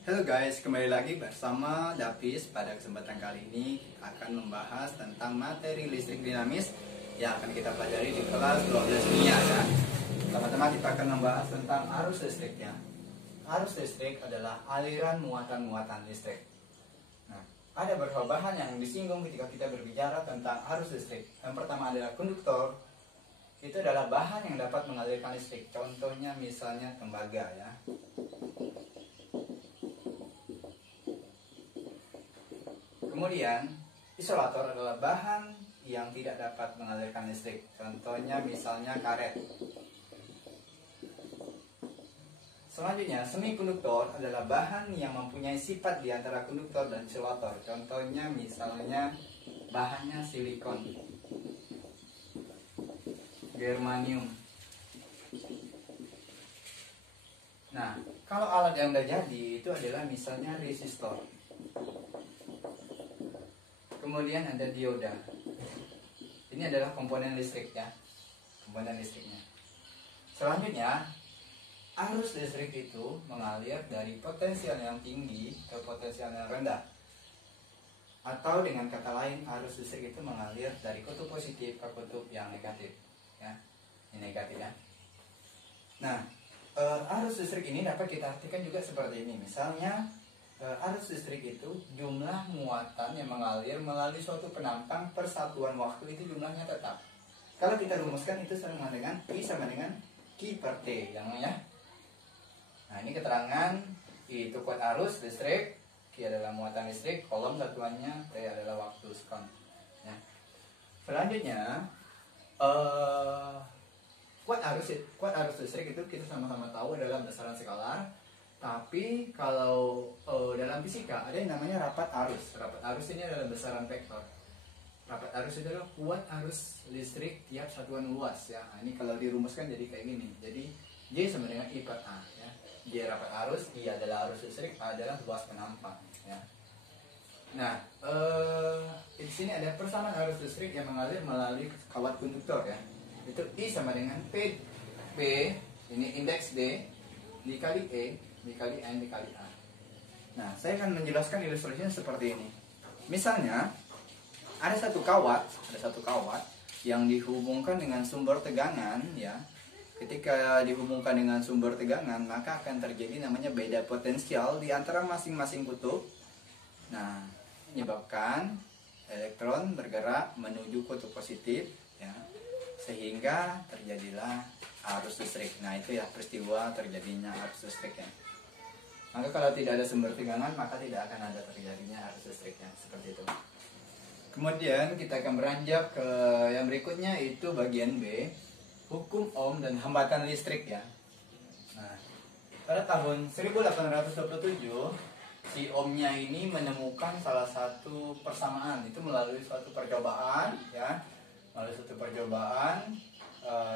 Halo guys, kembali lagi bersama Davis. Pada kesempatan kali ini kita akan membahas tentang materi listrik dinamis yang akan kita pelajari di kelas 12 dunia ya. Pertama-tama kita akan membahas tentang arus listriknya. Arus listrik adalah aliran muatan-muatan listrik. Nah, ada beberapa bahan yang disinggung ketika kita berbicara tentang arus listrik. Yang pertama adalah konduktor. Itu adalah bahan yang dapat mengalirkan listrik. Contohnya misalnya tembaga ya. Kemudian, isolator adalah bahan yang tidak dapat mengalirkan listrik. Contohnya misalnya karet. Selanjutnya, semikonduktor adalah bahan yang mempunyai sifat di antara konduktor dan isolator. Contohnya misalnya bahannya silikon, germanium. Nah, kalau alat yang udah jadi itu adalah misalnya resistor. Kemudian ada dioda. Ini adalah komponen listrik ya. Komponen listriknya. Selanjutnya, arus listrik itu mengalir dari potensial yang tinggi ke potensial yang rendah. Atau dengan kata lain, arus listrik itu mengalir dari kutub positif ke kutub yang negatif ya. Ini negatif ya. Nah, arus listrik ini dapat kita artikan juga seperti ini. Misalnya arus listrik itu jumlah muatan yang mengalir melalui suatu penampang persatuan waktu itu jumlahnya tetap. Kalau kita rumuskan itu sama dengan I sama dengan Q per T yang ya. Nah, ini keterangan I itu kuat arus listrik, Q adalah muatan listrik, kolom satuannya, T adalah waktu sekon. Ya. Selanjutnya kuat arus listrik itu kita sama-sama tahu adalah besaran skalar. Tapi kalau dalam fisika ada yang namanya rapat arus. Rapat arus ini adalah besaran vektor. Rapat arus itu adalah kuat arus listrik tiap satuan luas ya. Nah, ini kalau dirumuskan jadi kayak gini. Jadi J sama dengan I per A ya. J rapat arus, I adalah arus listrik, A adalah luas penampang ya. Nah, di sini ada persamaan arus listrik yang mengalir melalui kawat konduktor ya. Itu I sama dengan P ini indeks D dikali E dikali N dikali A. Nah, saya akan menjelaskan ilustrasinya seperti ini. Misalnya, ada satu kawat yang dihubungkan dengan sumber tegangan ya. Ketika dihubungkan dengan sumber tegangan, maka akan terjadi namanya beda potensial di antara masing-masing kutub. Nah, menyebabkan elektron bergerak menuju kutub positif ya. Sehingga terjadilah arus listrik. Nah, itu ya peristiwa terjadinya arus listrik ya. Maka kalau tidak ada sumber tegangan, maka tidak akan ada terjadinya arus listriknya seperti itu. Kemudian kita akan beranjak ke yang berikutnya, itu bagian B, hukum Ohm dan hambatan listrik ya. Nah, pada tahun 1827 si Ohmnya ini menemukan salah satu persamaan itu melalui suatu percobaan ya,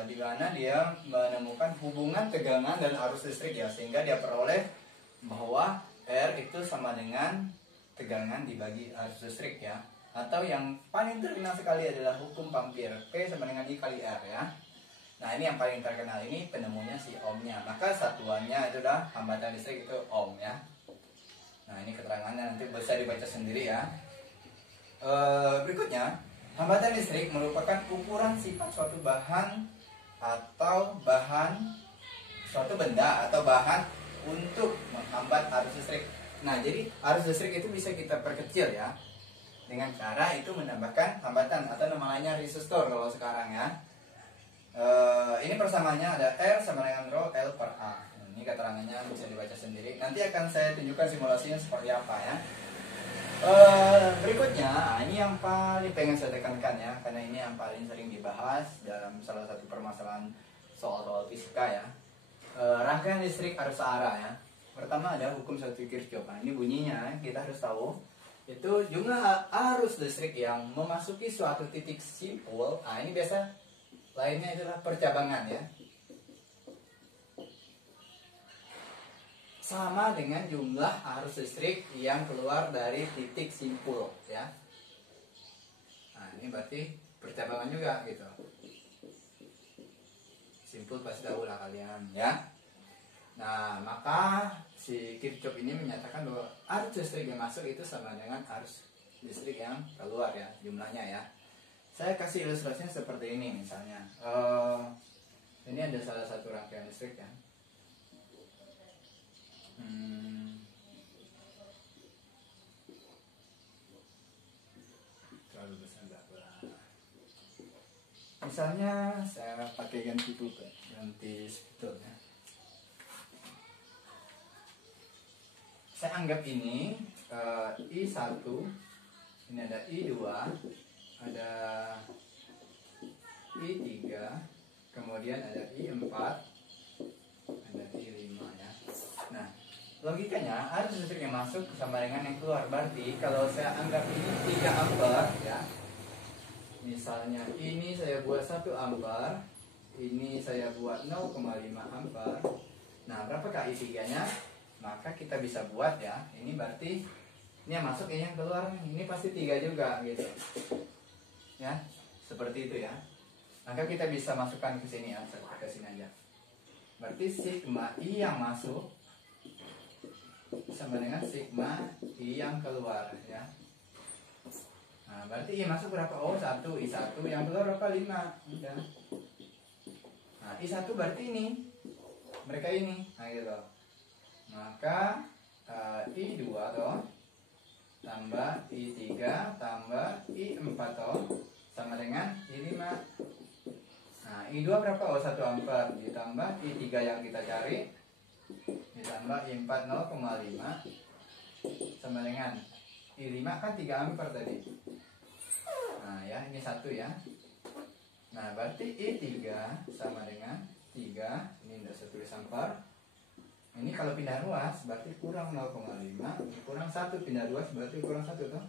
di mana dia menemukan hubungan tegangan dan arus listrik ya, sehingga dia peroleh bahwa R itu sama dengan tegangan dibagi arus listrik ya. Atau yang paling terkenal sekali adalah hukum Ampere, P sama dengan I kali R ya. Nah, ini yang paling terkenal, ini penemunya si Ohmnya. Maka satuannya itu adalah hambatan listrik itu Ohm ya. Nah, ini keterangannya nanti bisa dibaca sendiri ya. Berikutnya, hambatan listrik merupakan ukuran sifat suatu bahan atau suatu benda atau bahan untuk menghambat arus listrik. Nah, jadi arus listrik itu bisa kita perkecil ya, dengan cara itu menambahkan hambatan atau nama lainnya resistor kalau sekarang ya. Ini persamaannya ada R sama dengan rho L per A. Ini keterangannya bisa dibaca sendiri. Nanti akan saya tunjukkan simulasinya seperti apa ya. Berikutnya, ini yang paling pengen saya tekankan ya, karena ini yang paling sering dibahas dalam salah satu permasalahan soal-soal fisika ya. Rangkaian listrik arus searah ya. Pertama ada hukum satu Kirchhoff. Nah, ini bunyinya kita harus tahu. Itu jumlah arus listrik yang memasuki suatu titik simpul. Nah, ini biasa lainnya adalah percabangan ya. Sama dengan jumlah arus listrik yang keluar dari titik simpul ya. Nah, ini berarti percabangan juga gitu. Simpul pasti tahu lah kalian ya. Nah, maka si Kirchhoff ini menyatakan bahwa arus listrik yang masuk itu sama dengan arus listrik yang keluar ya, jumlahnya ya. Saya kasih ilustrasinya seperti ini misalnya. Ini ada salah satu rangkaian listrik ya. Terlalu besar misalnya saya pakai ganti pulpen, ganti sebetulnya. Saya anggap ini I1, ini ada I2, ada I3, kemudian ada I4, ada I5 ya. Nah, logikanya arus listrik yang masuk sama dengan yang keluar. Berarti kalau saya anggap ini 3 ampere ya. Misalnya ini saya buat 1 ampere, ini saya buat 0,5 ampere. Nah, berapakah I3-nya? Maka kita bisa buat ya. Ini berarti ini yang masuk, ini yang keluar. Ini pasti 3 juga gitu. Ya, seperti itu ya. Maka kita bisa masukkan ke sini ya, ke sini aja. Berarti sigma I yang masuk sama dengan sigma I yang keluar ya. Nah, berarti I masuk berapa? Oh, 1, I1, yang keluar berapa? 5. Udah. Nah, I1 berarti ini. Mereka ini. Nah, gitu. Maka I2 toh tambah I3 tambah I4 toh sama dengan I5. Nah, I2 berapa? Oh, 1 ampere ditambah I3 yang kita cari ditambah I4 0,5 sama dengan I5 kan 3 ampere tadi. Nah ya, ini 1 ya. Nah berarti I3 sama dengan 3. Ini tidak saya tulis ampere. Ini kalau pindah ruas berarti kurang 0,5. Kurang 1, pindah ruas berarti kurang 1 toh.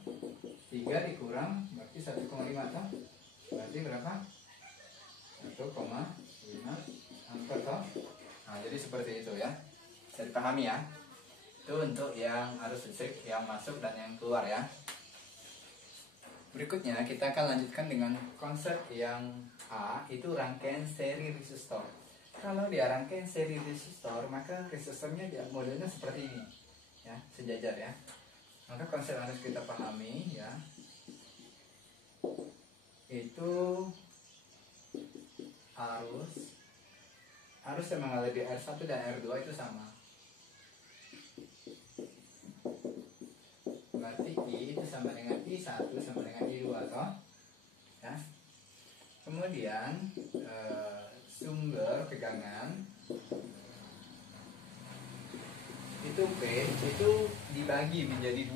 3 dikurang berarti 1,5 toh. Berarti berapa? 1,5 ampere toh. Nah jadi seperti itu ya. Bisa dipahami ya. Itu untuk yang arus listrik yang masuk dan yang keluar ya. Berikutnya kita akan lanjutkan dengan konsep yang A, itu rangkaian seri resistor. Kalau dia rangkaian seri resistor, maka resistornya modelnya seperti ini ya, sejajar ya. Maka konsep yang harus kita pahami ya, itu arus yang mengalir di R1 dan R2 itu sama. Berarti I itu sama dengan I1 sama dengan I2 toh ya. Kemudian sumber tegangan itu P itu dibagi menjadi 2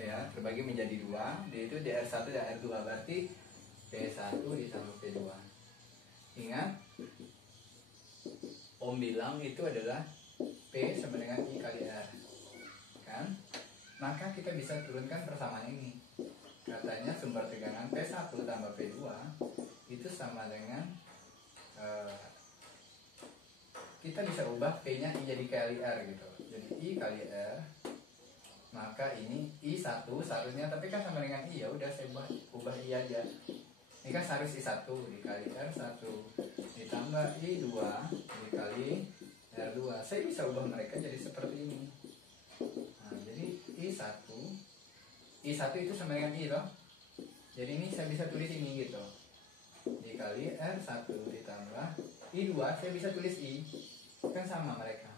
ya, terbagi menjadi 2, yaitu di R1 dan R2. Berarti P1 ditambah P2. Ingat Om bilang itu adalah P sama dengan I kali R kan. Maka kita bisa turunkan persamaan ini. Katanya sumber tegangan P1 tambah P2 itu sama dengan kita bisa ubah P-nya I jadi kali R gitu. Jadi I kali R. Maka ini I1 seharusnya, tapi kan sama dengan I, ya udah saya ubah I aja. Ini kan harus I1 dikali R1 ditambah I2 dikali R2. Saya bisa ubah mereka jadi seperti ini. Nah, jadi I1 itu sama dengan I loh. Jadi ini saya bisa tulis ini gitu. Dikali R1 ditambah I2, saya bisa tulis I. Kan sama mereka.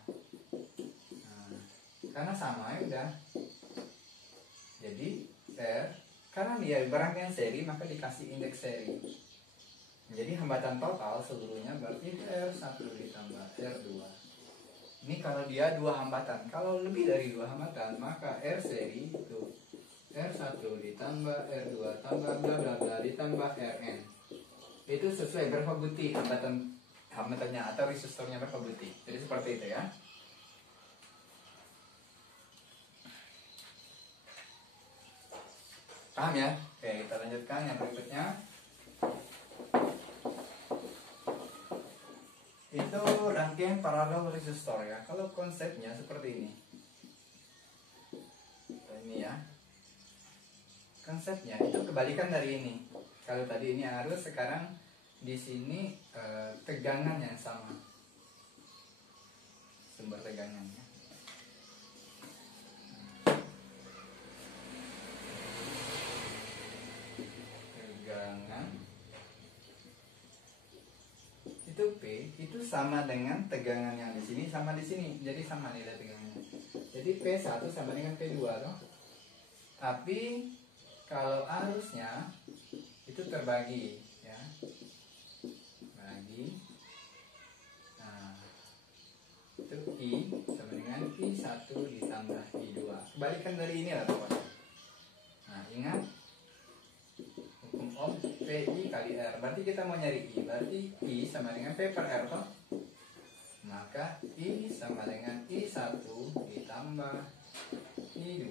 Nah, karena sama ya udah. Jadi R, karena dia berangkaian seri maka dikasih indeks seri. Jadi hambatan total seluruhnya berarti R1 ditambah R2. Ini kalau dia 2 hambatan. Kalau lebih dari 2 hambatan, maka R seri itu R1 ditambah R2 tambah bla bla bla ditambah Rn. Itu sesuai berapa buti hambatannya atau resistornya berapa buti. Jadi seperti itu ya. Paham ya? Oke, kita lanjutkan yang berikutnya. Itu rangkaian paralel resistor ya. Kalau konsepnya seperti ini. Ini ya. Konsepnya itu kebalikan dari ini. Kalau tadi ini arus, sekarang di sini tegangan yang sama. Sumber tegangannya. itu sama dengan tegangan yang di sini sama di sini. Jadi sama nilai tegangannya. Jadi P1 sama dengan P2 toh. Tapi kalau arusnya itu terbagi ya. Bagi. Nah, itu I sama dengan I1 ditambah I2. Kebalikan dari ini lah pokoknya. Nah, ingat hukum Ohm PI kali R. Berarti kita mau nyari I. Berarti I sama dengan P per R toh. Maka I sama dengan I1 ditambah I2.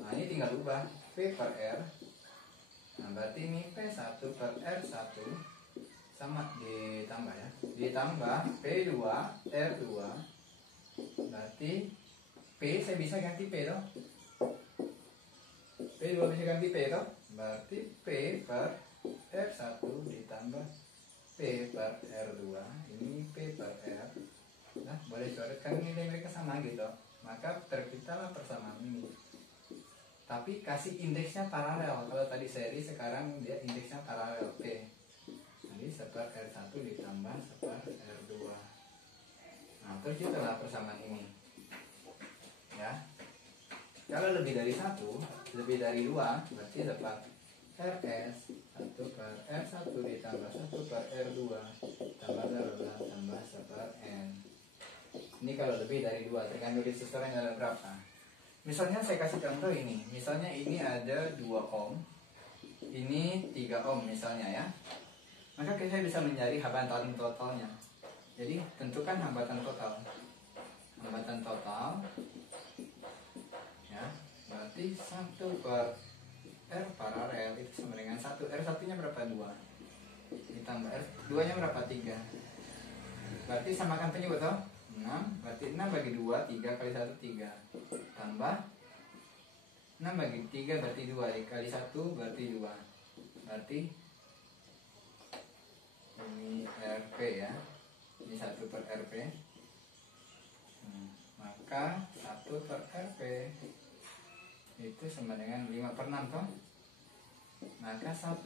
Nah, ini tinggal ubah P per R. Nah, berarti ini P1 per R1 sama ditambah ya. Ditambah P2 R2. Berarti P saya bisa ganti P toh. P2 bisa ganti P toh. Berarti P per R1 ditambah P per R2. Ini P per R. Nah, boleh coretkan nilai mereka sama gitu. Maka terciptalah persamaan ini. Tapi kasih indeksnya paralel. Kalau tadi seri, sekarang dia indeksnya paralel P. Jadi seper R1 ditambah seper R2. Nah, terciptalah persamaan ini. Ya. Kalau lebih dari 1, lebih dari 2, berarti dapat RS 1 per R1 ditambah 1 per R2 tambah tambah seper N. Ini kalau lebih dari 2, tergantung resistornya ada berapa. Misalnya saya kasih contoh ini. Misalnya ini ada 2 ohm. Ini 3 ohm misalnya ya. Maka saya bisa mencari hambatan totalnya. Jadi tentukan hambatan total. Hambatan total ya, berarti 1 per R paralel itu sama dengan 1. R1 nya berapa? 2 ditambah R2 nya berapa? 3. Berarti samakan penyebut toh 6. Berarti 6 bagi 2 3 kali 1 3 tambah 6 bagi 3 berarti 2 kali 1 berarti 2. Berarti ini RP ya. Ini 1 per RP. Maka 1 per RP itu sama dengan 5 per 6 toh. Maka 1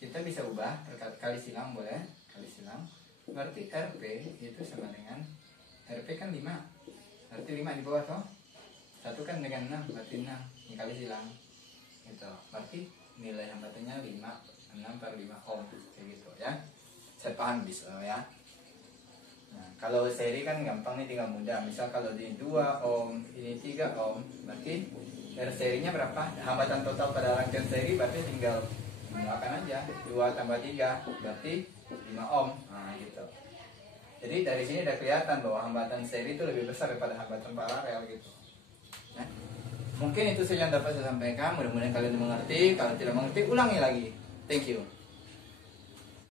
kita bisa ubah kali silang, boleh kali silang. Berarti RP itu sama dengan RP kan 5. Berarti 5 di bawah toh. 1 kan dengan 6 berarti 6. Ini kali silang. Gitu. Berarti nilai hambatannya 6 per 5 ohm kayak gitu ya. Saya paham bisa ya. Nah, kalau seri kan gampang nih, tinggal mudah. Misal kalau di 2 ohm, ini 3 ohm, berarti R serinya berapa? Hambatan total pada rangkaian seri berarti tinggal menggunakan aja 2 tambah 3 berarti 5 ohm. Nah, gitu. Jadi dari sini udah kelihatan bahwa hambatan seri itu lebih besar daripada hambatan paralel gitu. Nah, mungkin itu saja yang dapat saya sampaikan. Mudah-mudahan kalian mengerti. Kalau tidak mengerti, ulangi lagi. Thank you.